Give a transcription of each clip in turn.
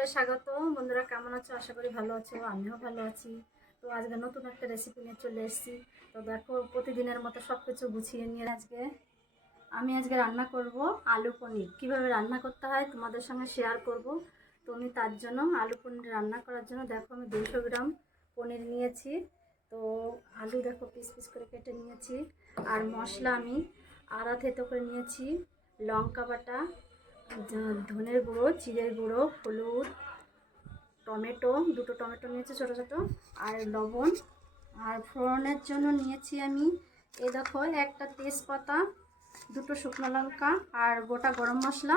চ্যানেলে স্বাগত। বন্ধুরা কেমন আছো? আশা করি ভালো আছো, আমিও ভালো আছি। তো আজকে নতুন একটা রেসিপি নিয়ে চলে এসেছি। তো দেখো, প্রতিদিনের মতো সব কিছু গুছিয়ে নিয়ে আমি আজকে রান্না করব আলু পনির। কিভাবে রান্না করতে হয় তোমাদের সঙ্গে শেয়ার করব। তো আমি তার জন্য আলু পনির রান্না করার জন্য দেখো আমি 200 গ্রাম পনির নিয়েছি। তো আলু দেখো পিস পিস করে কেটে নিয়েছি। আর মশলা আমি আদা থেতো করে নিয়েছি, লঙ্কা বাটা, ধনের গুঁড়ো, জিরের গুঁড়ো, হলুদ, টমেটো, দুটো টমেটো নিয়েছি ছোটো ছোটো, আর লবণ। আর ফোড়নের জন্য নিয়েছি আমি এই দেখো একটা তেজপাতা, দুটো শুকনো লঙ্কা আর গোটা গরম মশলা।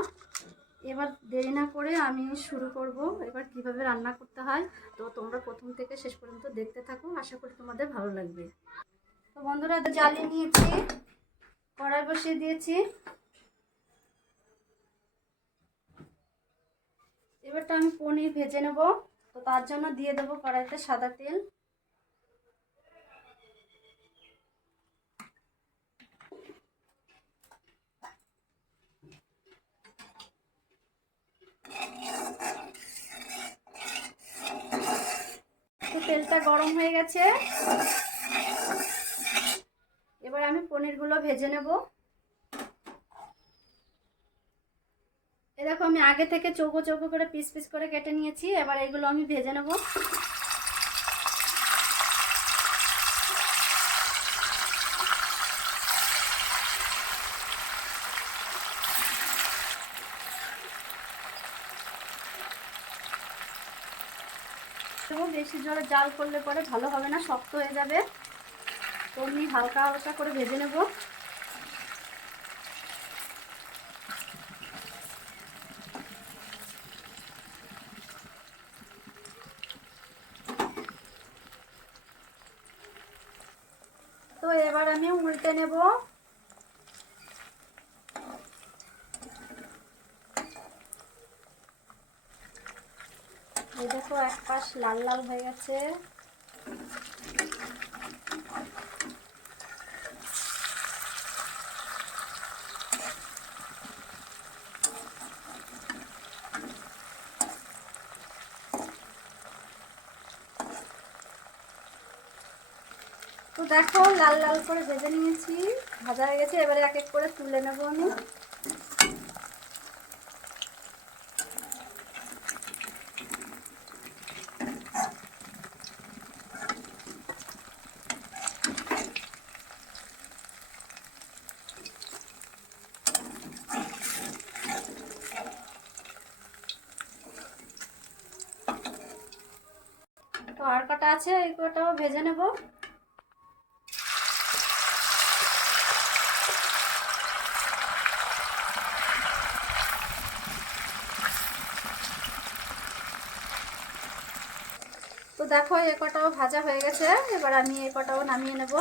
এবার দেরি না করে আমি শুরু করব এবার কিভাবে রান্না করতে হয়। তো তোমরা প্রথম থেকে শেষ পর্যন্ত দেখতে থাকো, আশা করি তোমাদের ভালো লাগবে। তো বন্ধুরা, জ্বালিয়ে নিয়েছি, কড়াই বসিয়ে দিয়েছি। এবারটা আমি পনির ভেজে নেব। তো তার জন্য দিয়ে দেবো কড়াইতে সাদা তেল। তো তেলটা গরম হয়ে গেছে, এবার আমি পনিরগুলো ভেজে নেব। এ দেখো আমি আগে থেকে চৌকো চৌকো করে পিস পিস করে কেটে নিয়েছি, এবার এগুলো আমি ভেজে নেব। বেশি জোরে জাল করলে পরে ভালো হবে না, শক্ত হয়ে যাবে। তো আমি হালকা হালকা করে ভেজে নেব। তো এবার আমি উল্টে নেব। এই দেখো এক পাশ লাল লাল হয়ে গেছে। তো দেখো লাল লাল করে ভেজে নিয়েছি, ভাজা হয়ে গেছে। এবারে এক এক করে তুলে নেব আমি। তো আর কটা আছে, এই কটাও ভেজে নেব। তো দেখো এ কটাও ভাজা হয়ে গেছে, এবার আমি এ কটাও নামিয়ে নেব।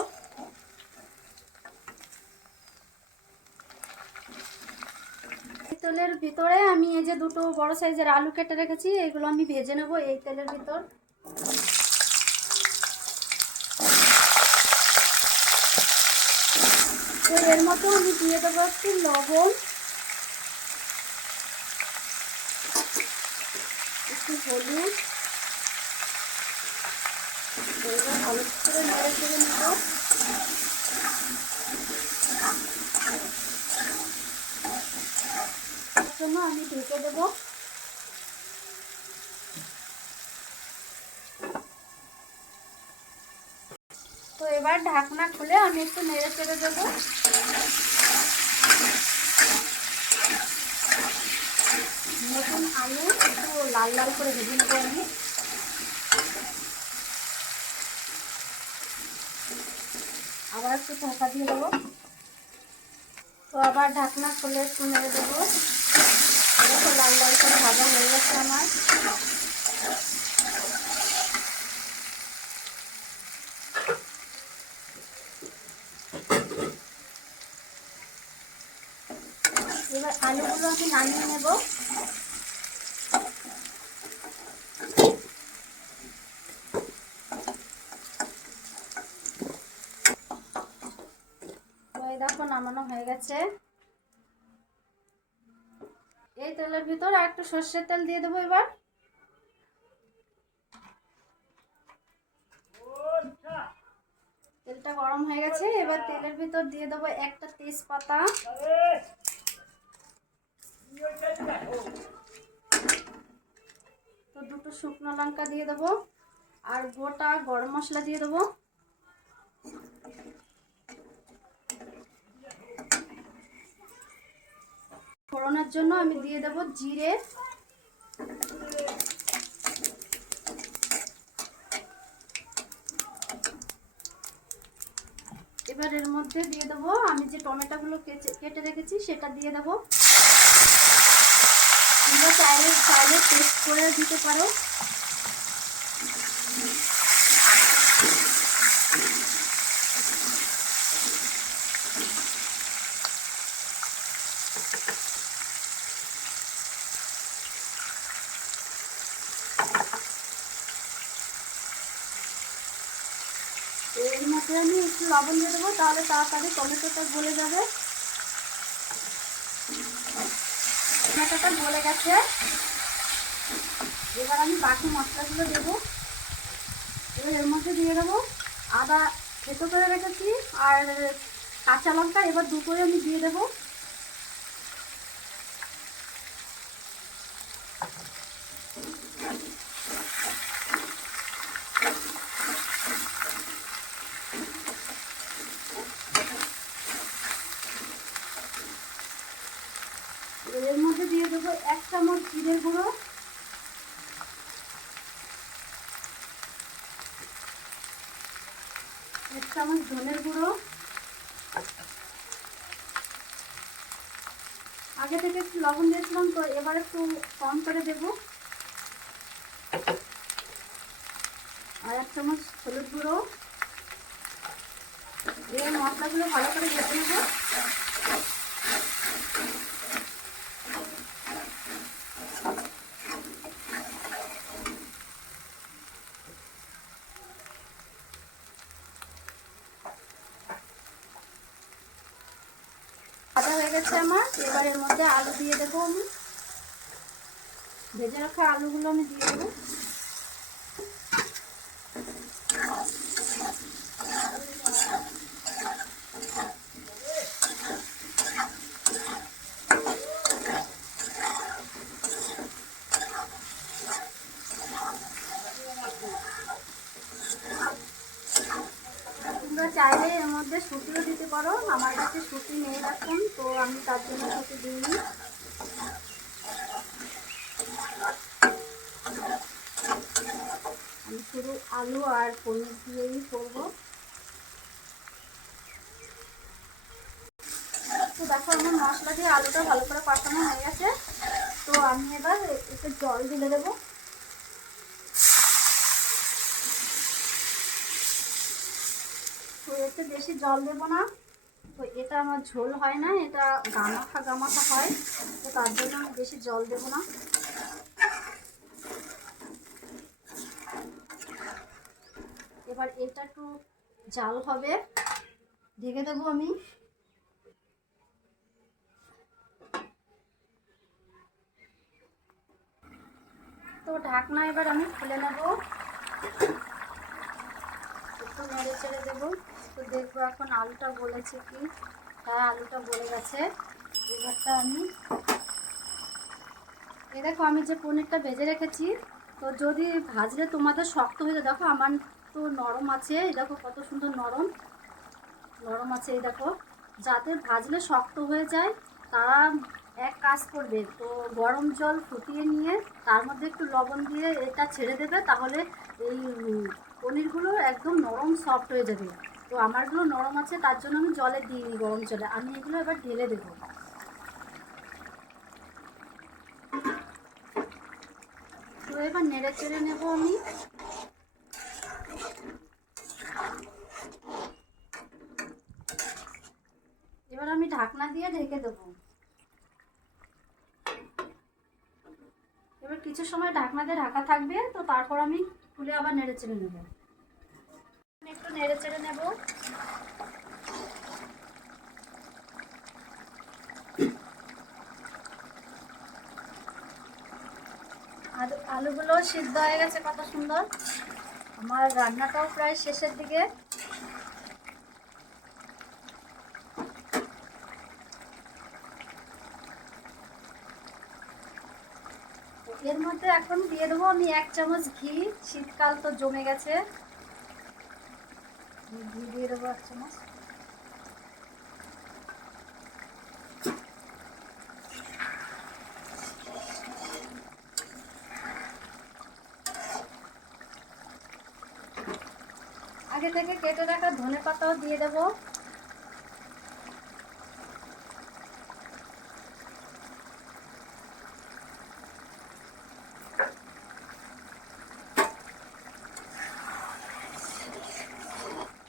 তেলের ভিতরে আমি এই যে দুটো বড় সাইজের আলু কেটে রেখেছি, এগুলো আমি ভেজে নেব এই তেলের ভিতর। তো এর মতো আমি দিয়ে দেবো একটু লবণ, একটু হলুদ। এবার ভালো করে নেড়ে চেড়ে নেব। তার জন্য আমি ঢেকে দেবো। তো এবার ঢাকনা খুলে আমি একটু নেড়ে চেড়ে দেবো। নতুন আলু একটু লাল লাল করে ভেজে নেবো আমি। আবার একটু ঢাকা দিয়ে দেবো। তো আবার ঢাকনা খুলে একটু নেড়ে দেবো। দেখো লাল লাল করে ভাজা হয়ে গেছে আমার। এবার আলুগুলো আমি নামিয়ে নেব। তো এই দেখো নামানো হয়ে গেছে। এই তেলের ভিতর আর একটু সর্ষের তেল দিয়ে দেবো এবার। তেলটা গরম হয়ে গেছে, এবার তেলের ভিতর দিয়ে দেবো একটা তেজপাতা, তো দুটো শুকনো লঙ্কা দিয়ে দেবো, আর গোটা গরম মশলা দিয়ে দেবো। ফোড়নের জন্য আমি দিয়ে দেবো জিরে, এবার এর মধ্যে দিয়ে দেবো আমি যে টমেটোগুলো কেটে রেখেছি সেটা দিয়ে দেবো। তোমরা চাইলে টেস্ট করে দিতে পারো। এর মধ্যে আমি একটু লবণ দিয়ে দেবো, তাহলে তাড়াতাড়ি টমেটোটা গলে যাবে। টমেটোটা গলে গেছে, এবার আমি বাকি মশলাগুলো দেবো। এবার এর মধ্যে দিয়ে দেবো আদা থেতো করে রেখেছি আর কাঁচা লঙ্কা, এবার দুটোই আমি দিয়ে দেবো। এর মধ্যে দিয়ে দেবো 1 চামচ জিরের গুঁড়ো, 1 চামচ ধনের গুঁড়ো, আগে থেকে একটু লবণ দিয়েছিলাম তো এবার একটু কম করে দেবো, আর 1 চামচ হলুদ গুঁড়ো। এই মশলাগুলো ভালো করে ভেজে নেবো। ভাজা হয়ে গেছে আমার, এবার এর মধ্যে আলু দিয়ে দেবো। আমি ভেজে রাখা আলুগুলো আমি দিয়ে দেবো। তোমরা চাইলে এর মধ্যে শুটিও দিতে পারো, আমার কাছে শুটি নেই এখন, তো আমি তার জন্য শুটি দিইনি। আমি শুধু আলু আর পনির দিয়েই করবো। তো দেখো আমার মশলা দিয়ে আলুটা ভালো করে কষানো হয়ে গেছে, তো আমি এবার একটু জল ঢেলে দেবো। তো এতে বেশি জল দেবো না, তো এটা আমার ঝোল হয় না, এটা গামাখা গামাখা হয়, তো তার জন্য আমি বেশি জল দেবো না। এবার এটা একটু জাল হবে, ঢেকে দেবো আমি। তো ঢাকনা এবার আমি খুলে নেব, একটু নেড়ে চেড়ে দেবো। তো দেখবো এখন আলুটা গলেছে কি। হ্যাঁ, আলুটা গলে গেছে। এবারটা আমি দেখো আমি যে পনিরটা ভেজে রেখেছি, তো যদি ভাজলে তোমাদের শক্ত হয়ে যায়, দেখো আমার তো নরম আছে, এই দেখো কত সুন্দর নরম নরম আছে। এই দেখো, যাদের ভাজলে শক্ত হয়ে যায় তারা এক কাজ করবে, তো গরম জল ফুটিয়ে নিয়ে তার মধ্যে একটু লবণ দিয়ে এটা ছেড়ে দেবে, তাহলে এই পনিরগুলো একদম নরম সফট হয়ে যাবে। তো আমারগুলো নরম আছে, তার জন্য আমি জলে দিইনি, গরম জলে। আমি এগুলো এবার ঢেলে দেবো। তো এবার নেড়ে চেড়ে নেবো আমি। এবার আমি ঢাকনা দিয়ে ঢেকে দেবো। এবার কিছু সময় ঢাকনা দিয়ে ঢাকা থাকবে, তো তারপর আমি খুলে আবার নেড়ে চেড়ে নেবো। একটু নেড়ে চেড়ে নেবো। আলুগুলো সিদ্ধ হয়ে গেছে কত সুন্দর। আমার রান্নাটাও প্রায় শেষের দিকে। এর মধ্যে এখন দিয়ে দেবো আমি 1 চামচ ঘি। শীতকাল তো জমে গেছে, ঘি দিয়ে দেবো 1 চামচ। আগে থেকে কেটে রাখা ধনে পাতাও দিয়ে দেবো।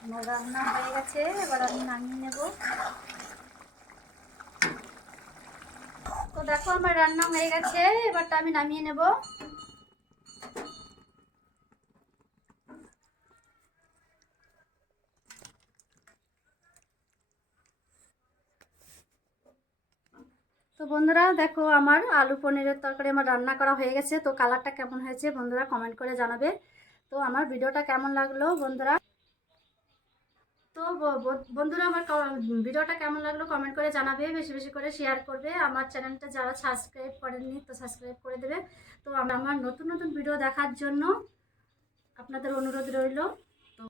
আমার রান্না হয়ে গেছে, এবার আমি নামিয়ে নেব। তো দেখো আমার রান্না হয়ে গেছে, এবারটা আমি নামিয়ে নেব। তো বন্ধুরা দেখো আমার আলু পনিরের তরকারি আমার রান্না করা হয়ে গেছে। তো কালারটা কেমন হয়েছে বন্ধুরা কমেন্ট করে জানাবে। তো আমার ভিডিওটা কেমন লাগলো বন্ধুরা, তো বন্ধুরা আমার ভিডিওটা কেমন লাগলো কমেন্ট করে জানাবে, বেশি বেশি করে শেয়ার করবে। আমার চ্যানেলটা যারা সাবস্ক্রাইব করেননি তো সাবস্ক্রাইব করে দেবে। তো আমার নতুন নতুন ভিডিও দেখার জন্য আপনাদের অনুরোধ রইল।